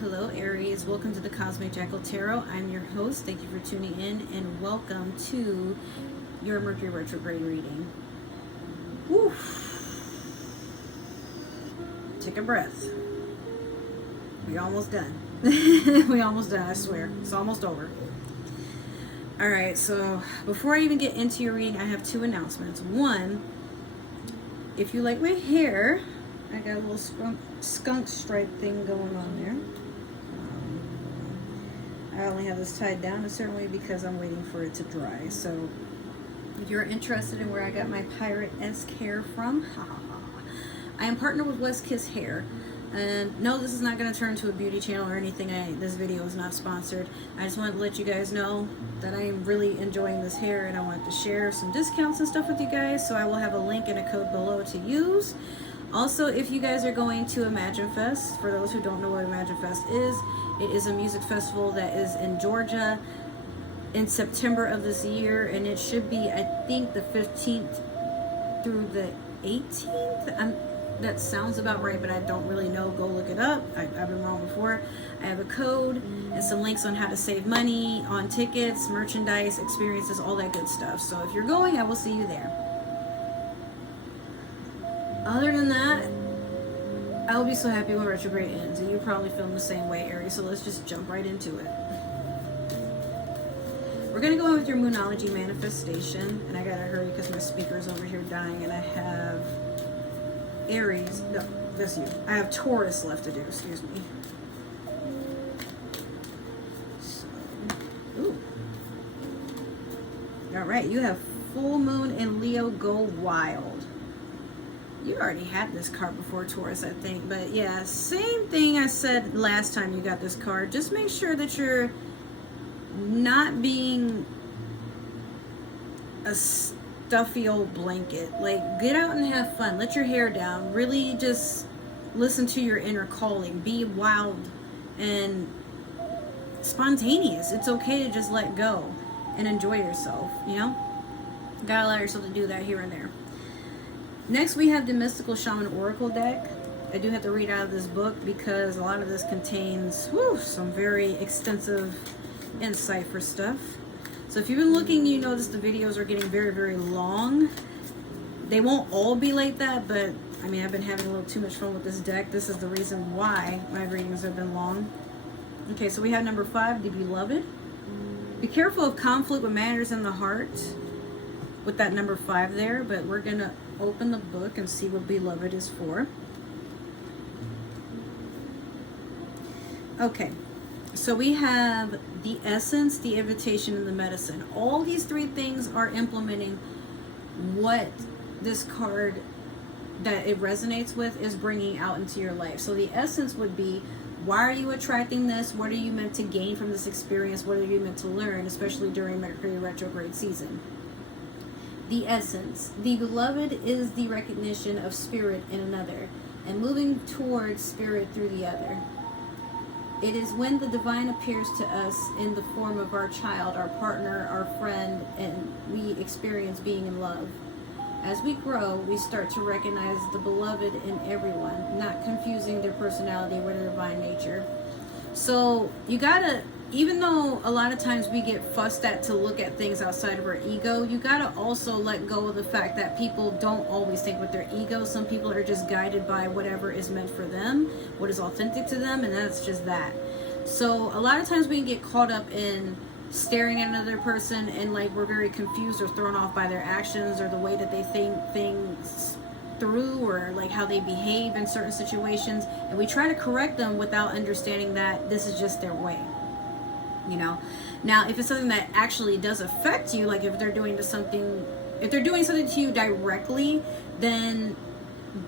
Hello Aries, welcome to the Cosmic Jackal Tarot. I'm your host. Thank you for tuning in and welcome to your Mercury Retrograde reading. Woo. Take a breath. We almost done. We almost done, I swear. It's almost over. Alright, so before I even get into your reading, I have two announcements. One, if you like my hair, I got a little skunk stripe thing going on there. I only have this tied down a certain way because I'm waiting for it to dry. So if you're interested in where I got my pirate-esque hair from, I am partnered with West Kiss Hair. And no, this is not going to turn into a beauty channel or anything. This video is not sponsored. I just wanted to let you guys know that I am really enjoying this hair and I wanted to share some discounts and stuff with you guys. So I will have a link and a code below to use. Also, if you guys are going to Imagine Fest, for those who don't know what Imagine Fest is, it is a music festival that is in Georgia in September of this year, and it should be, I think, the 15th through the 18th. That sounds about right, but I don't really know. Go look it up. I've been wrong before. I have a code and some links on how to save money on tickets, merchandise, experiences, all that good stuff. So if you're going, I will see you there. Other than that, I will be so happy when retrograde ends, and you probably feel the same way, Aries, so let's just jump right into it. We're going to go in with your Moonology manifestation, and I gotta hurry because my speaker's over here dying, and I have Aries, no, that's you. I have Taurus left to do, excuse me. So, ooh. Alright, you have Full Moon and Leo Go Wild. You already had this card before, Taurus, I think. But yeah, same thing I said last time you got this card. Just make sure that you're not being a stuffy old blanket. Like, get out and have fun. Let your hair down. Really just listen to your inner calling. Be wild and spontaneous. It's okay to just let go and enjoy yourself, you know? You gotta allow yourself to do that here and there. Next, we have the Mystical Shaman Oracle deck. I do have to read out of this book because a lot of this contains some very extensive insight for stuff. So if you've been looking, you notice the videos are getting very, very long. They won't all be like that, but I mean, I've been having a little too much fun with this deck. This is the reason why my readings have been long. Okay, so we have number 5, the Beloved. Be careful of conflict with matters in the heart with that number 5 there, but we're going to open the book and see what Beloved is for. Okay, so we have the Essence, the Invitation, and the Medicine. All these three things are implementing what this card that it resonates with is bringing out into your life. So the Essence would be, why are you attracting this? What are you meant to gain from this experience? What are you meant to learn, especially during Mercury retrograde season? The Essence. The Beloved is the recognition of spirit in another and moving towards spirit through the other. It is when the divine appears to us in the form of our child, our partner, our friend, and we experience being in love. As we grow, we start to recognize the Beloved in everyone, not confusing their personality with their divine nature. So you gotta, even though a lot of times we get fussed at to look at things outside of our ego, you gotta also let go of the fact that people don't always think with their ego. Some people are just guided by whatever is meant for them, what is authentic to them, and that's just that. So a lot of times we get caught up in staring at another person and like we're very confused or thrown off by their actions or the way that they think things through or like how they behave in certain situations, and we try to correct them without understanding that this is just their way. You know, now if it's something that actually does affect you, like if they're doing something to you directly, then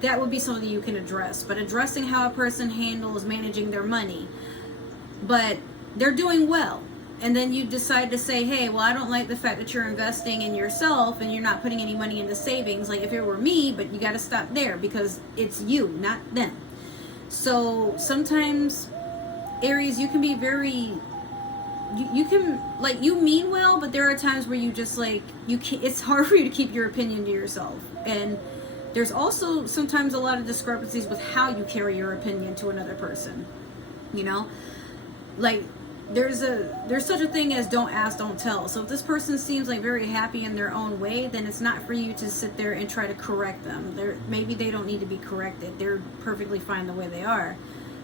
that would be something you can address. But addressing how a person handles managing their money, but they're doing well, and then you decide to say, hey, well, I don't like the fact that you're investing in yourself and you're not putting any money into savings. Like if it were me, but you got to stop there because it's you, not them. So sometimes, Aries, you can be very, you can, like, you mean well, but there are times where you just like, it's hard for you to keep your opinion to yourself. And There's also sometimes a lot of discrepancies with how you carry your opinion to another person. you know? Like, there's such a thing as don't ask, don't tell. So if this person seems like very happy in their own way, then it's not for you to sit there and try to correct them. Maybe they don't need to be corrected. They're perfectly fine the way they are.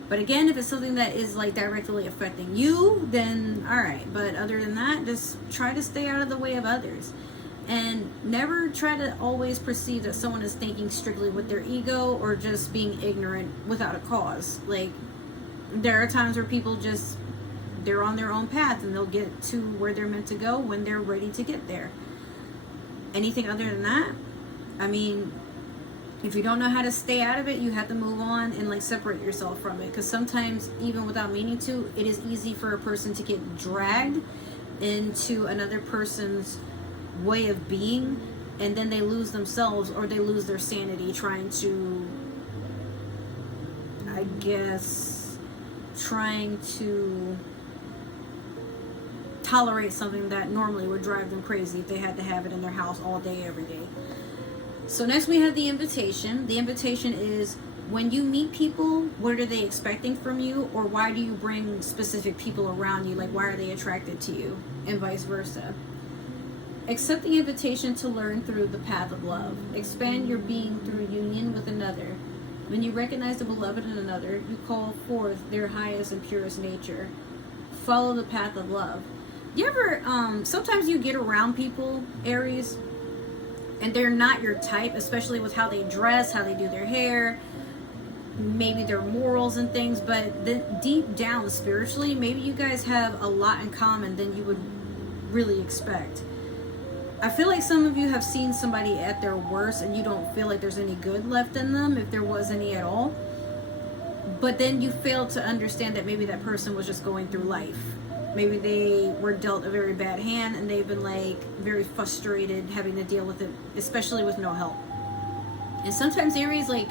But again, if it's something that is like directly affecting you, then all right. But other than that, just try to stay out of the way of others. And never try to always perceive that someone is thinking strictly with their ego or just being ignorant without a cause. Like, there are times where people just, they're on their own path and they'll get to where they're meant to go when they're ready to get there. Anything other than that, I mean, if you don't know how to stay out of it, you have to move on and like separate yourself from it. Because sometimes, even without meaning to, it is easy for a person to get dragged into another person's way of being, and then they lose themselves or they lose their sanity trying to, I guess, tolerate something that normally would drive them crazy if they had to have it in their house all day, every day. So next we have the invitation. The invitation is, when you meet people, what are they expecting from you, or why do you bring specific people around you? Like, why are they attracted to you, and vice versa. Accept the invitation to learn through the path of love. Expand your being through union with another. When you recognize the beloved in another, you call forth their highest and purest nature. Follow the path of love. You ever, sometimes you get around people, Aries, and they're not your type, especially with how they dress, how they do their hair, maybe their morals and things, but then deep down spiritually, maybe you guys have a lot in common than you would really expect. I feel like some of you have seen somebody at their worst and you don't feel like there's any good left in them, if there was any at all. But then you fail to understand that maybe that person was just going through life. Maybe they were dealt a very bad hand and they've been like very frustrated having to deal with it, especially with no help. And sometimes Aries, like,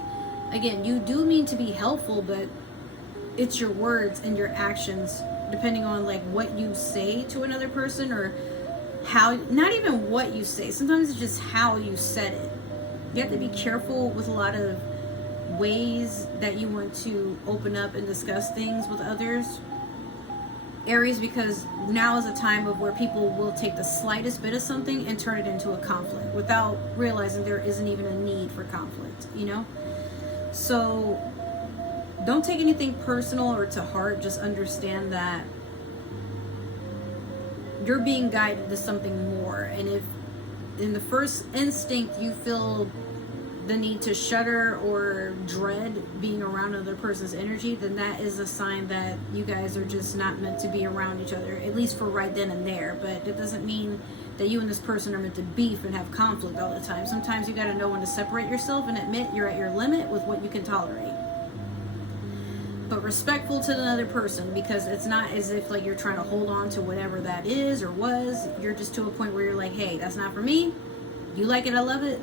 again, you do mean to be helpful, but it's your words and your actions, depending on like what you say to another person, or how, not even what you say, sometimes it's just how you said it. You have to be careful with a lot of ways that you want to open up and discuss things with others, Aries, because now is a time of where people will take the slightest bit of something and turn it into a conflict without realizing there isn't even a need for conflict, you know? So don't take anything personal or to heart. Just understand that you're being guided to something more. And if in the first instinct you feel the need to shudder or dread being around another person's energy, then that is a sign that you guys are just not meant to be around each other, at least for right then and there. But it doesn't mean that you and this person are meant to beef and have conflict all the time. Sometimes you got to know when to separate yourself and admit you're at your limit with what you can tolerate. But respectful to another person, because it's not as if like you're trying to hold on to whatever that is or was. You're just to a point where you're like, hey, that's not for me. You like it, I love it.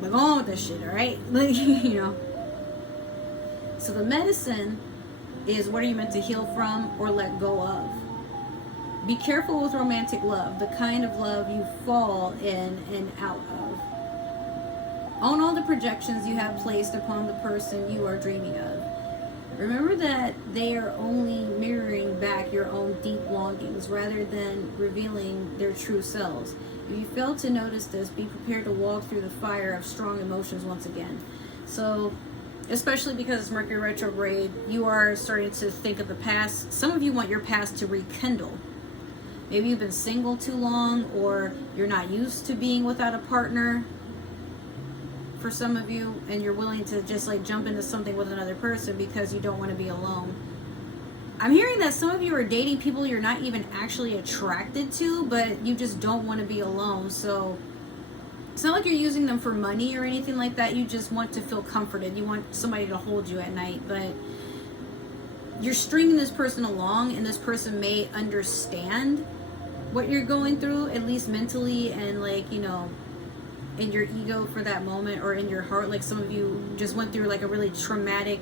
We're going with this shit, all right? Like, you know. So the medicine is, what are you meant to heal from or let go of? Be careful with romantic love, the kind of love you fall in and out of. Own all the projections you have placed upon the person you are dreaming of. Remember that they are only mirroring back your own deep longings rather than revealing their true selves. If you fail to notice this, be prepared to walk through the fire of strong emotions once again. So, especially because it's Mercury Retrograde, you are starting to think of the past. Some of you want your past to rekindle. Maybe you've been single too long, or you're not used to being without a partner for some of you, and you're willing to just like jump into something with another person because you don't want to be alone. I'm hearing that some of you are dating people you're not even actually attracted to, but you just don't want to be alone. So it's not like you're using them for money or anything like that. You just want to feel comforted. You want somebody to hold you at night, but you're stringing this person along, and this person may understand what you're going through, at least mentally, and like, you know, in your ego for that moment, or in your heart. Like some of you just went through like a really traumatic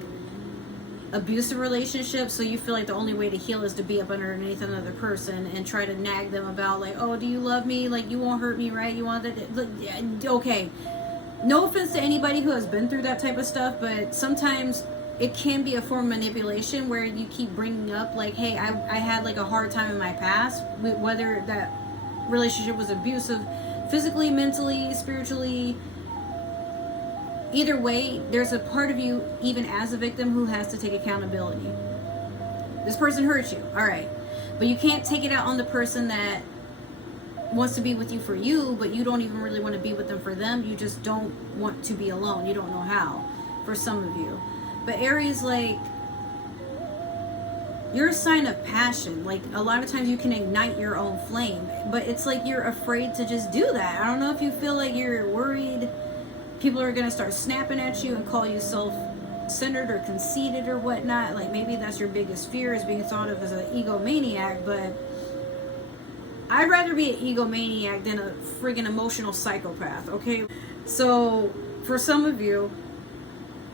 abusive relationship, so you feel like the only way to heal is to be up underneath another person and try to nag them about like, oh, do you love me? Like, you won't hurt me, right? You want that? Okay, no offense to anybody who has been through that type of stuff, but sometimes it can be a form of manipulation where you keep bringing up like, hey, I had like a hard time in my past, whether that relationship was abusive, physically, mentally, spiritually. Either way, there's a part of you, even as a victim, who has to take accountability. This person hurt you, all right, but you can't take it out on the person that wants to be with you for you, but you don't even really want to be with them for them. You just don't want to be alone. You don't know how, for some of you. But Aries, like, you're a sign of passion. Like, a lot of times you can ignite your own flame, but it's like you're afraid to just do that. I don't know if you feel like you're worried people are going to start snapping at you and call you self-centered or conceited or whatnot. Like, maybe that's your biggest fear, is being thought of as an egomaniac. But I'd rather be an egomaniac than a friggin' emotional psychopath, okay? So for some of you,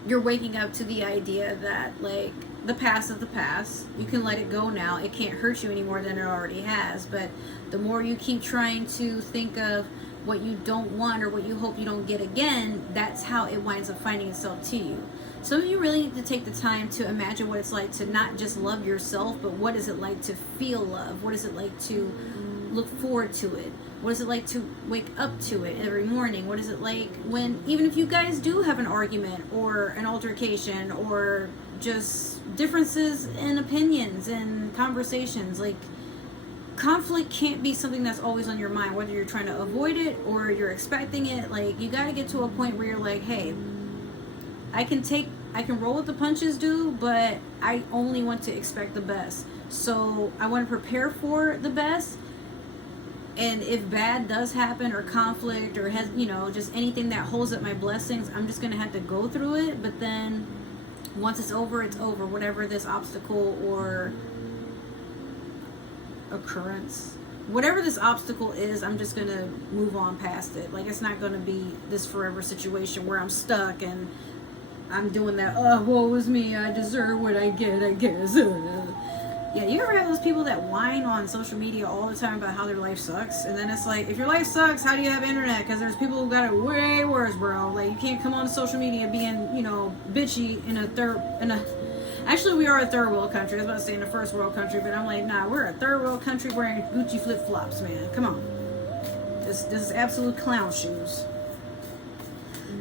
you're waking up to the idea that, like, the past is the past. You can let it go now. It can't hurt you any more than it already has. But the more you keep trying to think of what you don't want or what you hope you don't get again, that's how it winds up finding itself to you. Some of you really need to take the time to imagine what it's like to not just love yourself, but what is it like to feel love? What is it like to look forward to it? What is it like to wake up to it every morning? What is it like when, even if you guys do have an argument or an altercation or just differences in opinions and conversations, like, conflict can't be something that's always on your mind, whether you're trying to avoid it or you're expecting it. Like, you got to get to a point where you're like, hey, I can roll with the punches, dude, but I only want to expect the best. So I want to prepare for the best. And if bad does happen, or conflict, or has, you know, just anything that holds up my blessings, I'm just going to have to go through it. But then once it's over, whatever this obstacle or occurrence, whatever this obstacle is, I'm just going to move on past it. Like, it's not going to be this forever situation where I'm stuck and I'm doing that, oh, woe is me, I deserve what I get, I guess. Yeah, you ever have those people that whine on social media all the time about how their life sucks? And then it's like, if your life sucks, how do you have internet? Because there's people who got it way worse, bro. Like, you can't come on social media being, you know, bitchy actually, we are a third world country. I was about to say in a first world country, but I'm like, nah, we're a third world country wearing Gucci flip-flops, man. Come on. This is absolute clown shoes.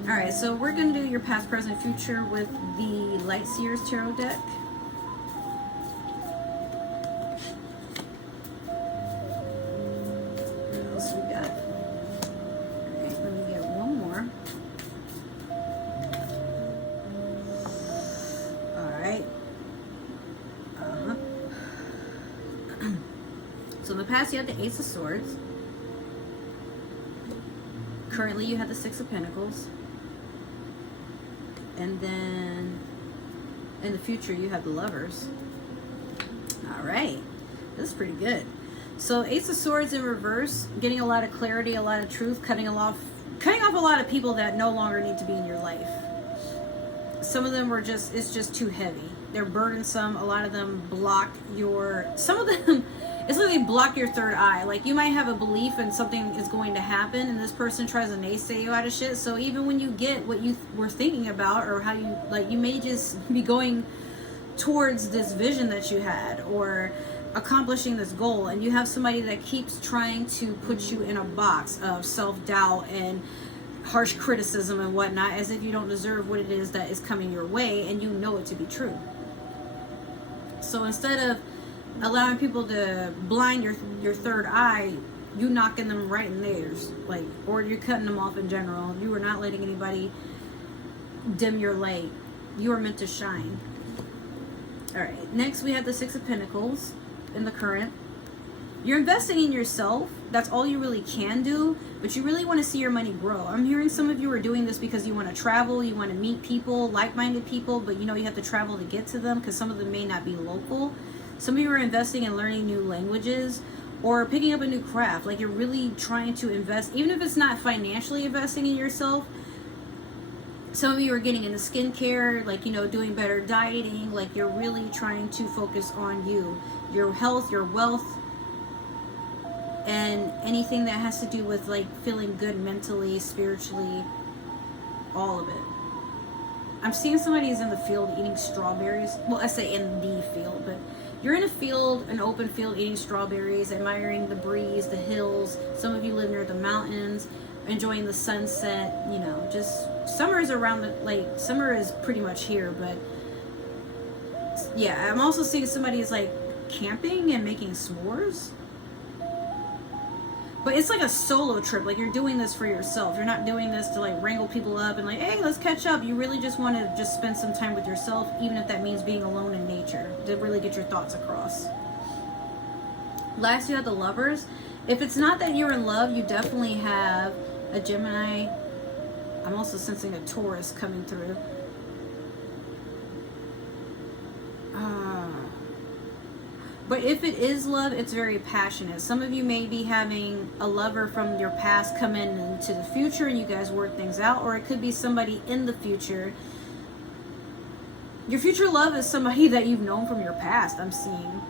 Alright, so we're going to do your past, present, future with the Light Seers Tarot deck. What else we got? Alright, let me get one more. Alright. So in the past you had the Ace of Swords. Currently you have the Six of Pentacles. And then in the future you have the Lovers. Alright. This is pretty good. So Ace of Swords in reverse, getting a lot of clarity, a lot of truth, cutting off a lot of people that no longer need to be in your life. Some of them it's just too heavy. They're burdensome. A lot of them block some of them, it's like they block your third eye. Like, you might have a belief and something is going to happen, and this person tries to naysay you out of shit. So even when you get what you were thinking about, or how you, like, you may just be going towards this vision that you had, or accomplishing this goal, and you have somebody that keeps trying to put you in a box of self-doubt and harsh criticism and whatnot, as if you don't deserve what it is that is coming your way, and you know it to be true. So instead of allowing people to blind your third eye, you knocking them right in theirs, like, or you're cutting them off in general. You are not letting anybody dim your light. You are meant to shine. All right, next we have the Six of Pentacles in the current. You're investing in yourself. That's all you really can do, but you really want to see your money grow. I'm hearing some of you are doing this because you want to travel, you want to meet people, like-minded people, but you know you have to travel to get to them because some of them may not be local. Some of you are investing in learning new languages or picking up a new craft. Like, you're really trying to invest, even if it's not financially investing in yourself. Some of you are getting into skincare, like, you know, doing better dieting. Like, you're really trying to focus on you, your health, your wealth, and anything that has to do with, like, feeling good mentally, spiritually, all of it. I'm seeing somebody is in the field eating strawberries. Well, I say in the field, but you're in a field, an open field, eating strawberries, admiring the breeze, the hills. Some of you live near the mountains, enjoying the sunset. You know, just summer is around the, like, summer is pretty much here, but yeah, I'm also seeing somebody is like camping and making s'mores. But it's like a solo trip. Like, you're doing this for yourself. You're not doing this to like wrangle people up and like, hey, let's catch up. You really just want to just spend some time with yourself, even if that means being alone in nature, to really get your thoughts across. Last, you have the Lovers. If it's not that you're in love, you definitely have a Gemini. I'm also sensing a Taurus coming through. But if it is love, it's very passionate. Some of you may be having a lover from your past come into the future and you guys work things out, or it could be somebody in the future. Your future love is somebody that you've known from your past, I'm seeing.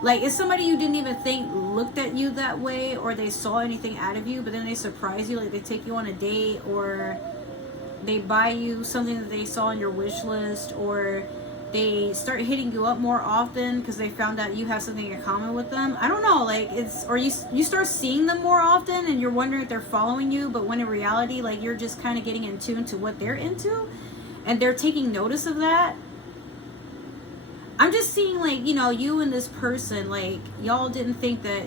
Like, it's somebody you didn't even think looked at you that way, or they saw anything out of you, but then they surprise you. Like, they take you on a date, or they buy you something that they saw on your wish list, or they start hitting you up more often because they found out you have something in common with them. I don't know, like, it's, or you start seeing them more often and you're wondering if they're following you, but when in reality, like, you're just kind of getting in tune to what they're into and they're taking notice of that. I'm just seeing, like, you know, you and this person, like, y'all didn't think that,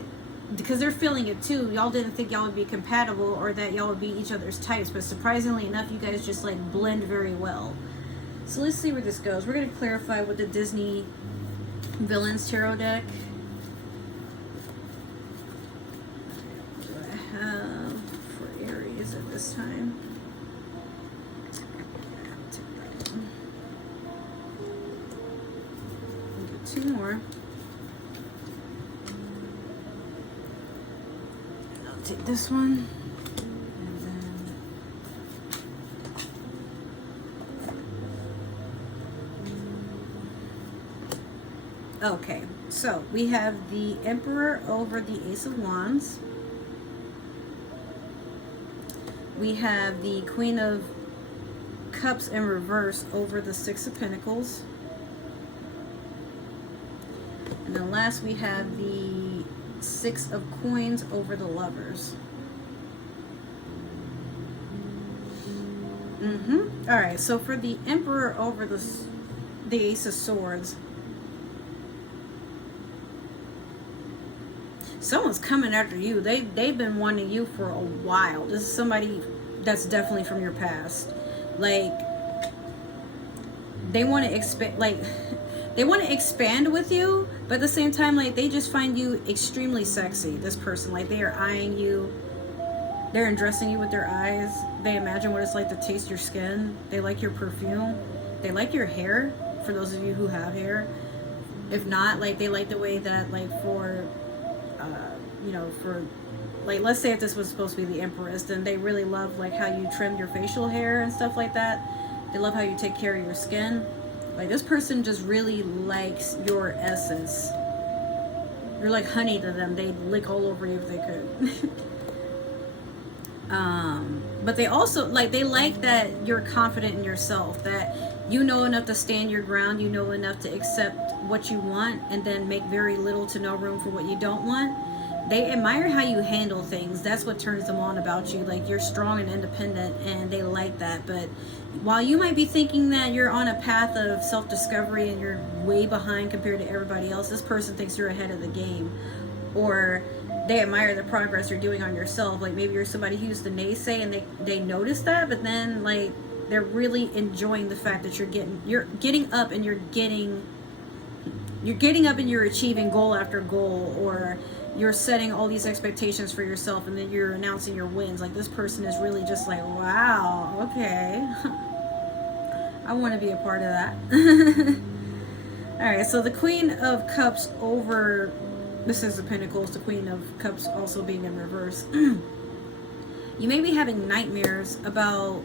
because they're feeling it too, y'all didn't think y'all would be compatible or that y'all would be each other's types, but surprisingly enough, you guys just, like, blend very well. So let's see where this goes. We're going to clarify with the Disney Villains Tarot deck. What do I have for Aries at this time? Take that one. We'll do two more. And I'll take this one. Okay, so we have the Emperor over the Ace of Wands. We have the Queen of Cups in reverse over the Six of Pentacles. And then last we have the Six of Coins over the Lovers. Alright, so for the Emperor over the Ace of Swords, someone's coming after you. They've been wanting you for a while. This is somebody that's definitely from your past. Like, they want to expand. Like, they want to expand with you, but at the same time, like, they just find you extremely sexy. This person, like, they are eyeing you. They're undressing you with their eyes. They imagine what it's like to taste your skin. They like your perfume. They like your hair. For those of you who have hair, if not, like, they like the way that, like, for you know, for, like, let's say if this was supposed to be the Empress, then they really love, like, how you trim your facial hair and stuff like that. They love how you take care of your skin. Like, this person just really likes your essence. You're like honey to them. They'd lick all over you if they could. But they also, like, they like that you're confident in yourself, that you know enough to stand your ground, you know enough to accept what you want and then make very little to no room for what you don't want. They admire how you handle things. That's what turns them on about you. Like, you're strong and independent, and they like that. But while you might be thinking that you're on a path of self-discovery and you're way behind compared to everybody else, this person thinks you're ahead of the game. Or they admire the progress you're doing on yourself. Like, maybe you're somebody who used to naysay and they notice that, but then, like, they're really enjoying the fact that you're getting up and you're getting up and you're achieving goal after goal, or you're setting all these expectations for yourself and then you're announcing your wins. Like, this person is really just like, wow, okay. I want to be a part of that. Alright, so the Queen of Cups over the Six of Pentacles, the Queen of Cups also being in reverse. You may be having nightmares about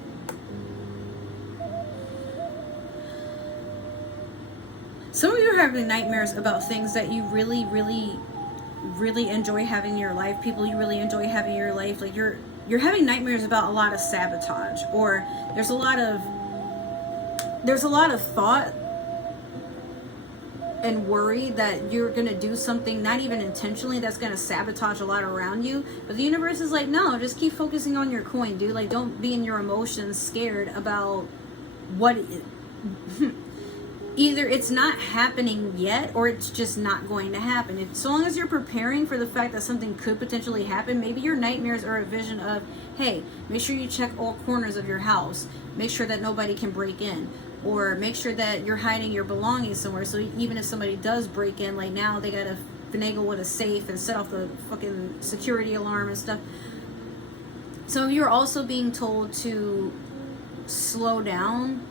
some of you are having nightmares about things that you really, really, really enjoy having in your life. People you really enjoy having in your life. Like, you're having nightmares about a lot of sabotage, or there's a lot of there's a lot of thought and worry that you're going to do something not even intentionally that's going to sabotage a lot around you, but the universe is like, no, just keep focusing on your coin, dude. Like, don't be in your emotions scared about what either it's not happening yet or it's just not going to happen. If, so long as you're preparing for the fact that something could potentially happen, maybe your nightmares are a vision of, hey, make sure you check all corners of your house, make sure that nobody can break in, or make sure that you're hiding your belongings somewhere, so even if somebody does break in, like, now they gotta finagle with a safe and set off the fucking security alarm and stuff. So you're also being told to slow down.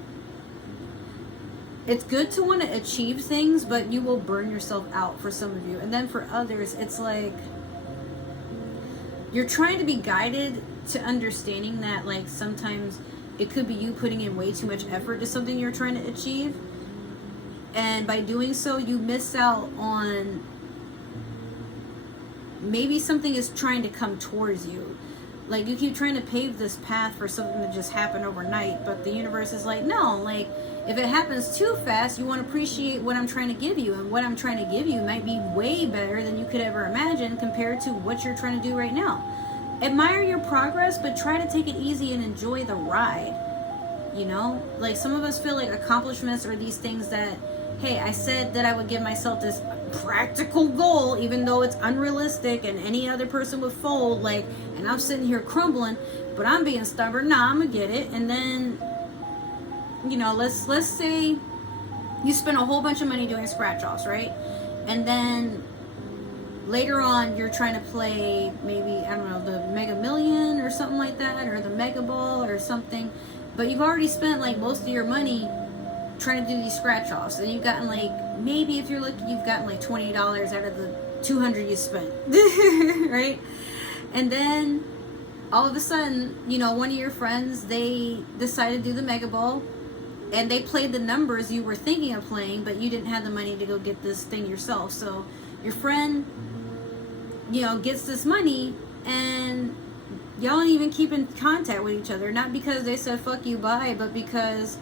It's good to want to achieve things, but you will burn yourself out for some of you. And then for others, it's like you're trying to be guided to understanding that, like, sometimes it could be you putting in way too much effort to something you're trying to achieve. And by doing so, you miss out on maybe something is trying to come towards you. Like, you keep trying to pave this path for something to just happen overnight, but the universe is like, no, like, if it happens too fast, you want to appreciate what I'm trying to give you. And what I'm trying to give you might be way better than you could ever imagine compared to what you're trying to do right now. Admire your progress, but try to take it easy and enjoy the ride. You know? Like, some of us feel like accomplishments are these things that, hey, I said that I would give myself this practical goal, even though it's unrealistic and any other person would fold, like, and I'm sitting here crumbling, but I'm being stubborn. Nah, I'm gonna get it. And then, you know, let's say you spend a whole bunch of money doing scratch offs, right? And then later on you're trying to play maybe, I don't know, the Mega Million or something like that, or the Mega Ball or something, but you've already spent like most of your money trying to do these scratch offs, and you've gotten, like, maybe if you're lucky, you've gotten like $20 out of the $200 you spent. Right? And then all of a sudden, you know, one of your friends, they decided to do the Mega Ball, and they played the numbers you were thinking of playing, but you didn't have the money to go get this thing yourself. So your friend, you know, gets this money, and y'all don't even keep in contact with each other. Not because they said fuck you, bye, but because,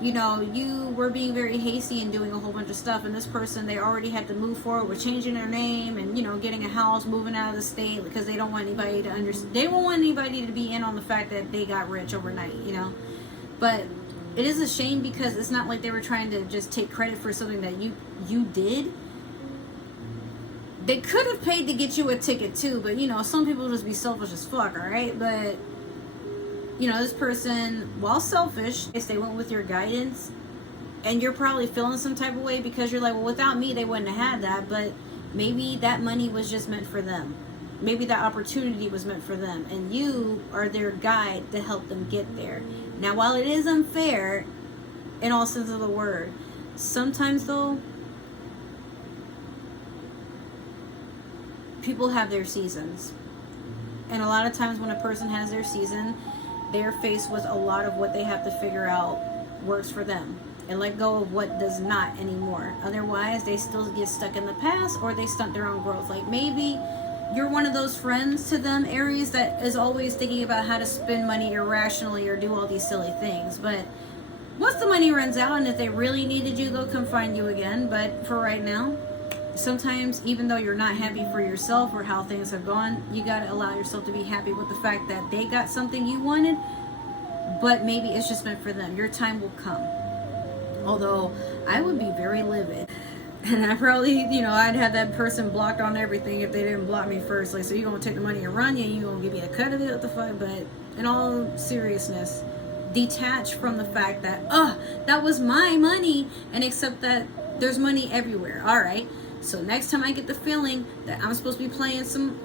you know, you were being very hasty and doing a whole bunch of stuff, and this person, they already had to move forward with changing their name and, you know, getting a house, moving out of the state, because they don't want anybody to understand. They don't want anybody to be in on the fact that they got rich overnight, you know. But it is a shame, because it's not like they were trying to just take credit for something that you did. They could have paid to get you a ticket too, but, you know, some people just be selfish as fuck, alright? But, you know, this person, while selfish, they went with your guidance, and you're probably feeling some type of way because you're like, well, without me, they wouldn't have had that. But maybe that money was just meant for them. Maybe that opportunity was meant for them, and you are their guide to help them get there. Now, while it is unfair in all sense of the word, sometimes, though, people have their seasons. And a lot of times when a person has their season, they're faced with a lot of what they have to figure out works for them, and let go of what does not anymore. Otherwise, they still get stuck in the past, or they stunt their own growth. Like, maybe you're one of those friends to them, Aries, that is always thinking about how to spend money irrationally or do all these silly things. But once the money runs out, and if they really needed you, they'll come find you again. But for right now, sometimes, even though you're not happy for yourself or how things have gone, you got to allow yourself to be happy with the fact that they got something you wanted, but maybe it's just meant for them. Your time will come. Although I would be very livid, and I probably, you know, I'd have that person blocked on everything if they didn't block me first. Like, so you're gonna take the money and run, you gonna give me a cut of it? What the fuck? But in all seriousness, detach from the fact that, that was my money, and accept that there's money everywhere. All right. So next time I get the feeling that I'm supposed to be playing some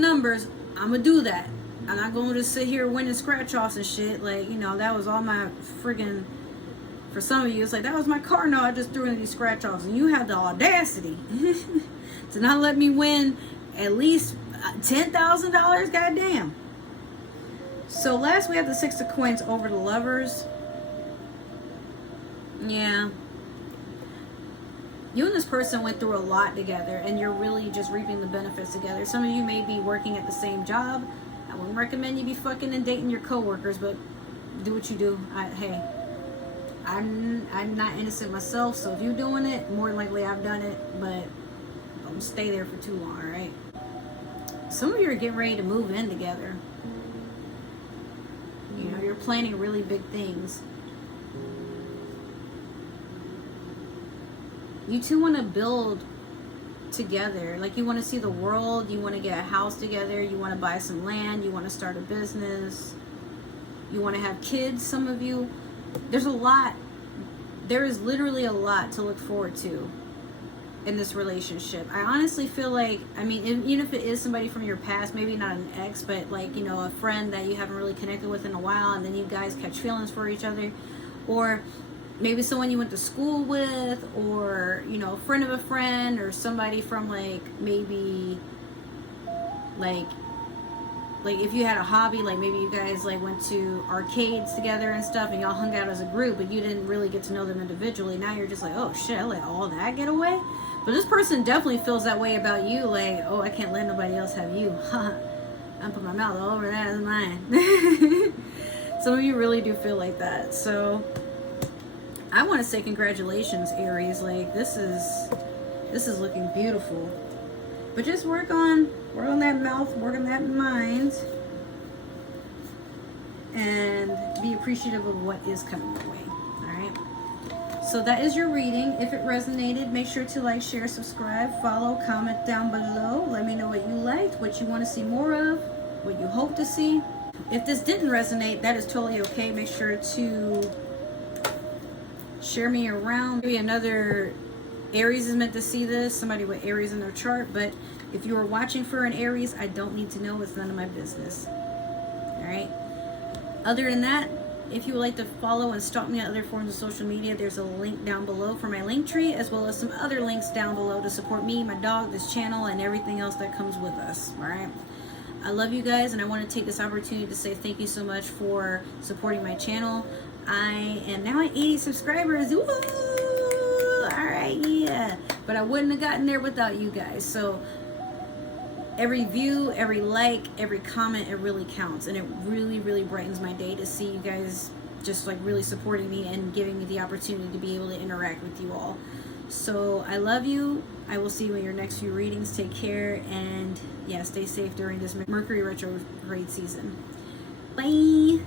numbers, I'm gonna do that. I'm not gonna just sit here winning scratch offs and shit. Like, you know, that was all my friggin', for some of you, it's like, that was my car. No, I just threw in these scratch offs, and you have the audacity to not let me win at least $10,000. Goddamn. So last we have the Six of Coins over the Lovers. Yeah. You and this person went through a lot together, and you're really just reaping the benefits together. Some of you may be working at the same job. I wouldn't recommend you be fucking and dating your coworkers, but do what you do. I'm not innocent myself, so if you're doing it, more than likely I've done it, but don't stay there for too long, alright? Some of you are getting ready to move in together. You know, you're planning really big things. You two want to build together. Like, you want to see the world, you want to get a house together, you want to buy some land, you want to start a business, you want to have kids. Some of you, there's a lot, there is literally a lot to look forward to in this relationship. I honestly feel like, I mean, even if it is somebody from your past, maybe not an ex, but like, you know, a friend that you haven't really connected with in a while, and then you guys catch feelings for each other, or maybe someone you went to school with, or, you know, a friend of a friend, or somebody from like, maybe like if you had a hobby, like maybe you guys like went to arcades together and stuff, and y'all hung out as a group, but you didn't really get to know them individually. Now you're just like, oh shit, I let all that get away. But this person definitely feels that way about you, like, oh, I can't let nobody else have you. I put my mouth all over that as mine. Some of you really do feel like that. So I want to say congratulations, Aries. Like, this is looking beautiful. But just work on that mouth, work on that mind, and be appreciative of what is coming your way. Alright? So that is your reading. If it resonated, make sure to like, share, subscribe, follow, comment down below. Let me know what you liked, what you want to see more of, what you hope to see. If this didn't resonate, that is totally okay. Make sure to share me around. Maybe another Aries is meant to see this, somebody with Aries in their chart. But if you are watching for an Aries, I don't need to know. It's none of my business. Alright? Other than that, if you would like to follow and stalk me on other forms of social media, there's a link down below for my link tree, as well as some other links down below to support me, my dog, this channel, and everything else that comes with us. Alright? I love you guys, and I want to take this opportunity to say thank you so much for supporting my channel. I am now at 80 subscribers. Woo! Alright, yeah. But I wouldn't have gotten there without you guys. So every view, every like, every comment, it really counts. And it really, really brightens my day to see you guys just like really supporting me and giving me the opportunity to be able to interact with you all. So I love you. I will see you in your next few readings. Take care, and yeah, stay safe during this Mercury Retrograde season. Bye!